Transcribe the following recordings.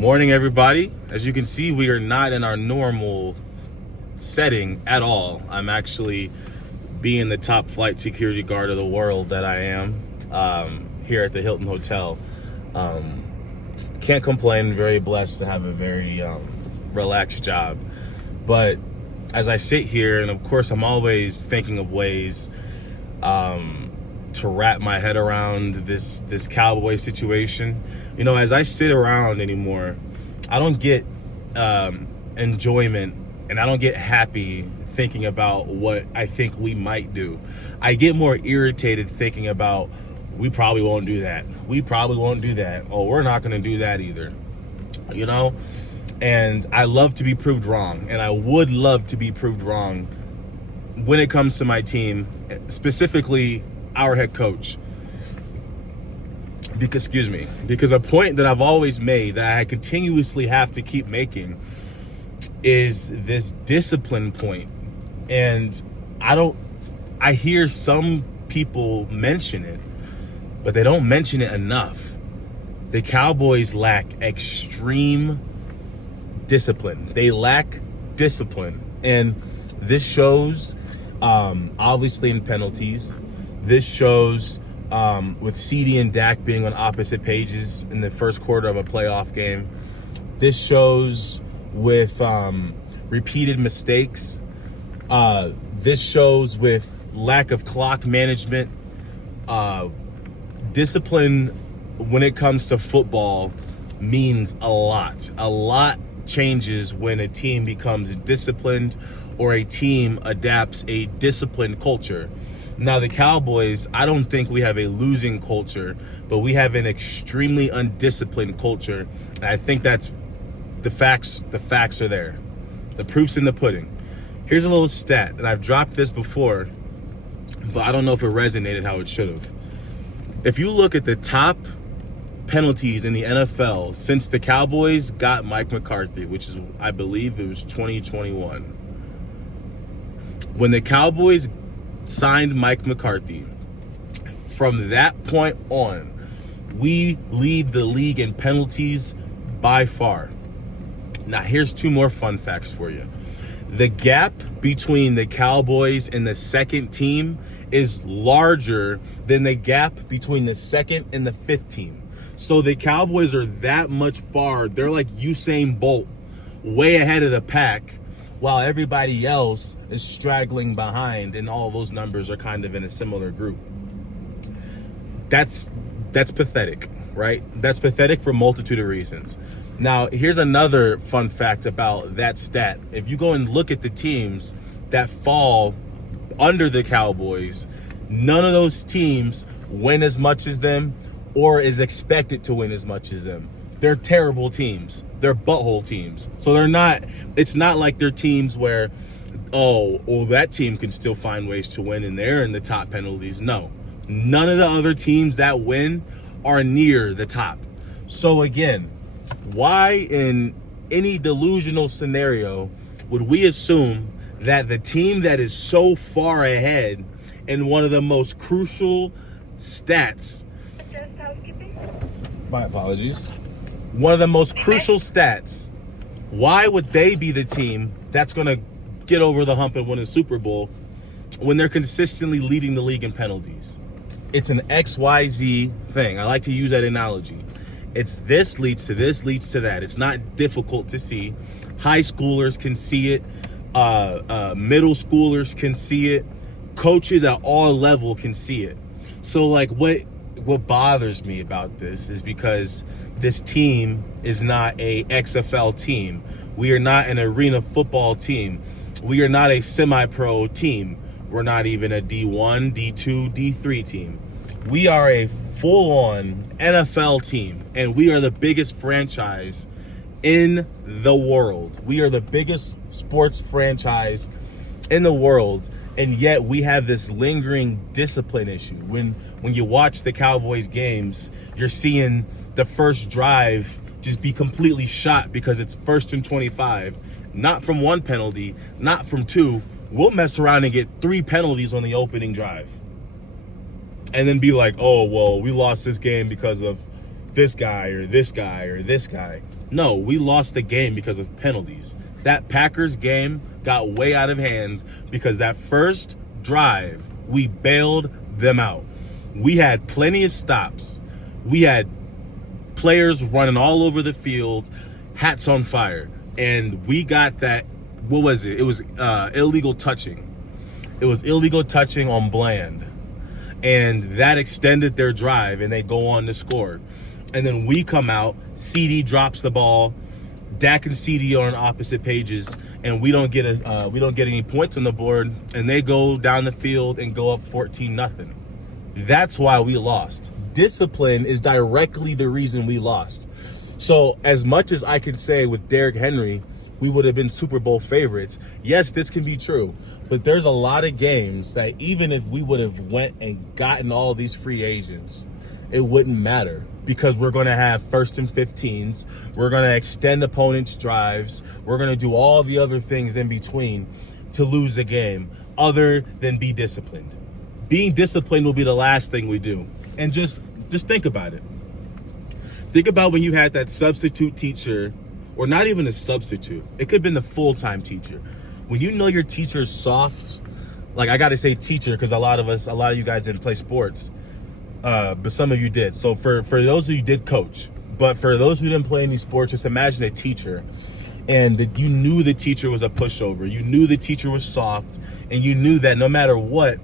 Morning, everybody. As you can see, we are not in our normal setting at all. I'm actually being the top flight security guard of the world that I am here at the Hilton Hotel. Can't complain. Very blessed to have a very relaxed job. But as I sit here, and of course I'm always thinking of ways to wrap my head around this Cowboy situation. You know, as I sit around anymore, I don't get enjoyment and I don't get happy thinking about what I think we might do. I get more irritated thinking about, we probably won't do that. We probably won't do that. Oh, we're not going to do that either. You know? And I love to be proved wrong. And I would love to be proved wrong when it comes to my team, specifically our head coach. Because a point that I've always made, that I continuously have to keep making, is this discipline point. And I hear some people mention it, but they don't mention it enough. The Cowboys lack extreme discipline. They lack discipline. And this shows, obviously, in penalties. This shows with CD and Dak being on opposite pages in the first quarter of a playoff game. This shows with repeated mistakes. This shows with lack of clock management. Discipline when it comes to football means a lot. A lot changes when a team becomes disciplined or a team adapts a disciplined culture. Now, the Cowboys, I don't think we have a losing culture, but we have an extremely undisciplined culture. And I think that's the facts. The facts are there. The proof's in the pudding. Here's a little stat, and I've dropped this before, but I don't know if it resonated how it should have. If you look at the top penalties in the NFL since the Cowboys got Mike McCarthy, which is, I believe it was 2021. When the Cowboys signed Mike McCarthy, from that point on, we lead the league in penalties by far. Now, here's two more fun facts for you. The gap between the Cowboys and the second team is larger than the gap between the second and the fifth team. So the Cowboys are that much far. They're like Usain Bolt, way ahead of the pack, while everybody else is straggling behind, and all those numbers are kind of in a similar group. That's pathetic, right? That's pathetic for a multitude of reasons. Now, here's another fun fact about that stat. If you go and look at the teams that fall under the Cowboys, none of those teams win as much as them or is expected to win as much as them. They're terrible teams. They're butthole teams. So it's not like they're teams where, that team can still find ways to win and they're in the top penalties. No, none of the other teams that win are near the top. So again, why in any delusional scenario would we assume that the team that is so far ahead in one of the most crucial stats, my apologies, one of the most crucial stats, why would they be the team that's going to get over the hump and win a Super Bowl when they're consistently leading the league in penalties? It's an XYZ thing. I like to use that analogy. It's this leads to this, leads to that. It's not difficult to see. High schoolers can see it. Middle schoolers can see it. Coaches at all level can see it. So like what bothers me about this is because this team is not a XFL team. We are not an arena football team. We are not a semi-pro team. We're not even a D1, D2, D3 team. We are a full-on NFL team, and we are the biggest franchise in the world. We are the biggest sports franchise in the world, and yet we have this lingering discipline issue. When you watch the Cowboys games, you're seeing the first drive just be completely shot because it's 1st and 25, not from one penalty, not from two. We'll mess around and get 3 penalties on the opening drive. And then be like, oh, well, we lost this game because of this guy or this guy or this guy. No, we lost the game because of penalties. That Packers game got way out of hand because that first drive, we bailed them out. We had plenty of stops. We had players running all over the field, hats on fire. And we got that, what was it? It was illegal touching. It was illegal touching on Bland. And that extended their drive, and they go on to score. And then we come out, CD drops the ball, Dak and CD are on opposite pages, and we don't get any points on the board, and they go down the field and go up 14-0. That's why we lost. Discipline is directly the reason we lost. So as much as I can say with Derrick Henry, we would have been Super Bowl favorites. Yes, this can be true, but there's a lot of games that even if we would have went and gotten all these free agents, it wouldn't matter because we're going to have 1st and 15s. We're going to extend opponents' drives. We're going to do all the other things in between to lose the game other than be disciplined. Being disciplined will be the last thing we do. And just think about it. Think about when you had that substitute teacher, or not even a substitute. It could have been the full-time teacher. When you know your teacher's soft, like I got to say teacher because a lot of you guys didn't play sports, but some of you did. So for those of you did coach, but for those who didn't play any sports, just imagine a teacher and that you knew the teacher was a pushover. You knew the teacher was soft, and you knew that no matter what,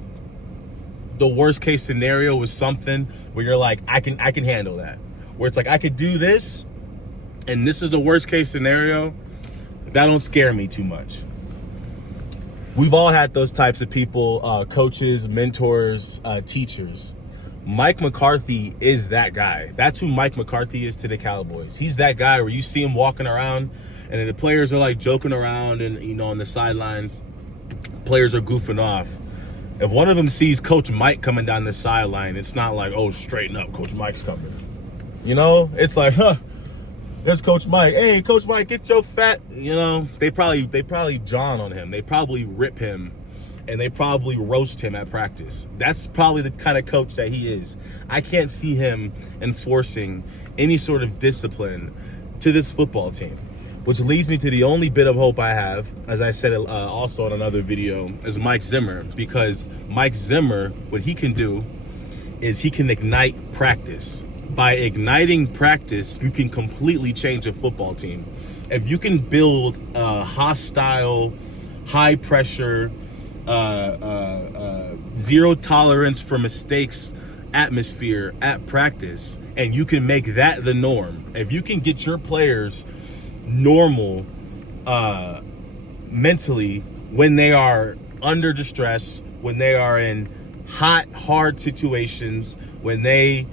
the worst case scenario was something where you're like, I can handle that. Where it's like, I could do this, and this is a worst case scenario. That don't scare me too much. We've all had those types of people, coaches, mentors, teachers. Mike McCarthy is that guy. That's who Mike McCarthy is to the Cowboys. He's that guy where you see him walking around and the players are like joking around and, on the sidelines, players are goofing off. If one of them sees Coach Mike coming down the sideline, it's not like, oh, straighten up, Coach Mike's coming. It's like, there's Coach Mike. Hey, Coach Mike, get your fat. They probably John on him. They probably rip him, and they probably roast him at practice. That's probably the kind of coach that he is. I can't see him enforcing any sort of discipline to this football team, which leads me to the only bit of hope I have, as I said also in another video, is Mike Zimmer. Because Mike Zimmer, what he can do is he can ignite practice. By igniting practice, you can completely change a football team. If you can build a hostile, high-pressure, zero tolerance for mistakes atmosphere at practice, and you can make that the norm, if you can get your players normal mentally when they are under distress, when they are in hot, hard situations, when they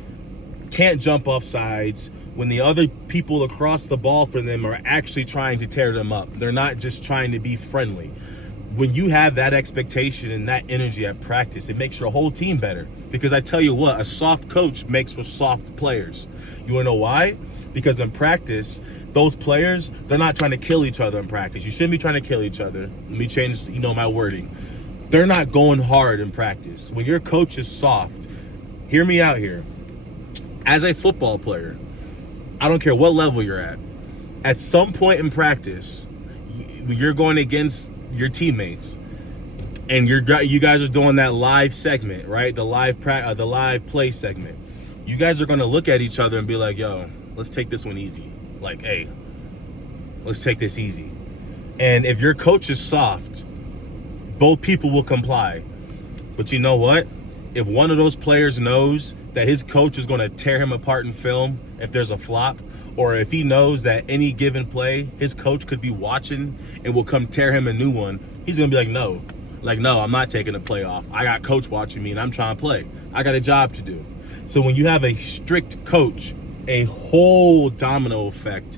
can't jump off sides, when the other people across the ball from them are actually trying to tear them up. They're not just trying to be friendly. When you have that expectation and that energy at practice, it makes your whole team better. Because I tell you what, a soft coach makes for soft players. You wanna know why? Because in practice, those players, they're not trying to kill each other in practice. You shouldn't be trying to kill each other. Let me change, my wording. They're not going hard in practice. When your coach is soft, hear me out here. As a football player, I don't care what level you're at some point in practice, you're going against your teammates, and you guys are doing that live segment, right? The live play segment. You guys are going to look at each other and be like, yo, let's take this one easy. Like, hey, let's take this easy. And if your coach is soft, both people will comply. But you know what? If one of those players knows that his coach is going to tear him apart in film if there's a flop, or if he knows that any given play, his coach could be watching and will come tear him a new one, he's going to be like, no, I'm not taking a play off. I got coach watching me and I'm trying to play. I got a job to do. So when you have a strict coach, a whole domino effect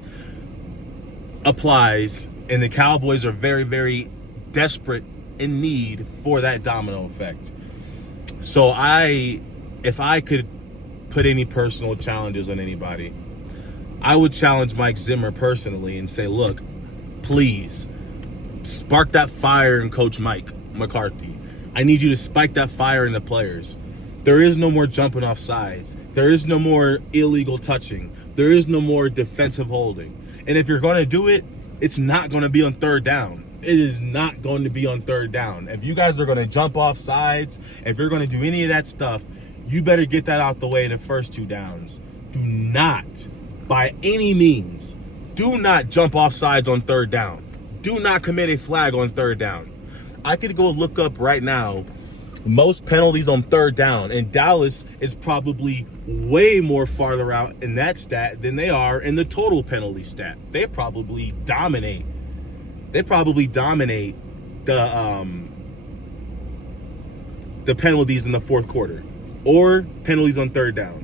applies, and the Cowboys are very, very desperate in need for that domino effect. So if I could put any personal challenges on anybody, I would challenge Mike Zimmer personally and say, look, please spark that fire in Coach Mike McCarthy. I need you to spike that fire in the players. There is no more jumping off sides. There is no more illegal touching. There is no more defensive holding. And if you're going to do it, it's not going to be on third down. It is not going to be on third down. If you guys are going to jump off sides, if you're going to do any of that stuff, you better get that out the way the first 2 downs. Do not, by any means, do not jump off sides on third down. Do not commit a flag on third down. I could go look up right now most penalties on third down, and Dallas is probably way more farther out in that stat than they are in the total penalty stat. They probably dominate. They probably dominate the penalties in the fourth quarter or penalties on third down.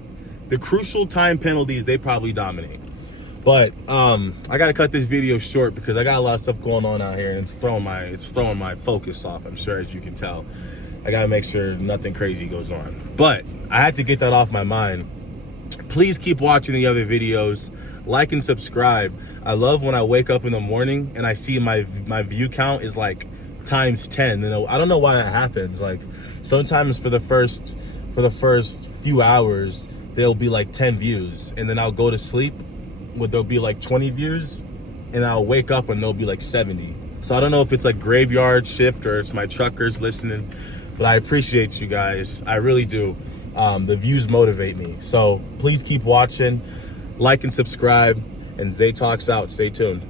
The crucial time penalties, they probably dominate. But I gotta cut this video short because I got a lot of stuff going on out here, and it's throwing my focus off, I'm sure, as you can tell. I gotta make sure nothing crazy goes on. But I had to get that off my mind. Please keep watching the other videos. Like and subscribe. I love when I wake up in the morning and I see my view count is like times 10. And I don't know why that happens. Like sometimes for the first few hours, there'll be like 10 views, and then I'll go to sleep where there'll be like 20 views, and I'll wake up and there'll be like 70. So I don't know if it's like graveyard shift or it's my truckers listening, but I appreciate you guys. I really do. The views motivate me. So please keep watching, like and subscribe, and Zay Talks out. Stay tuned.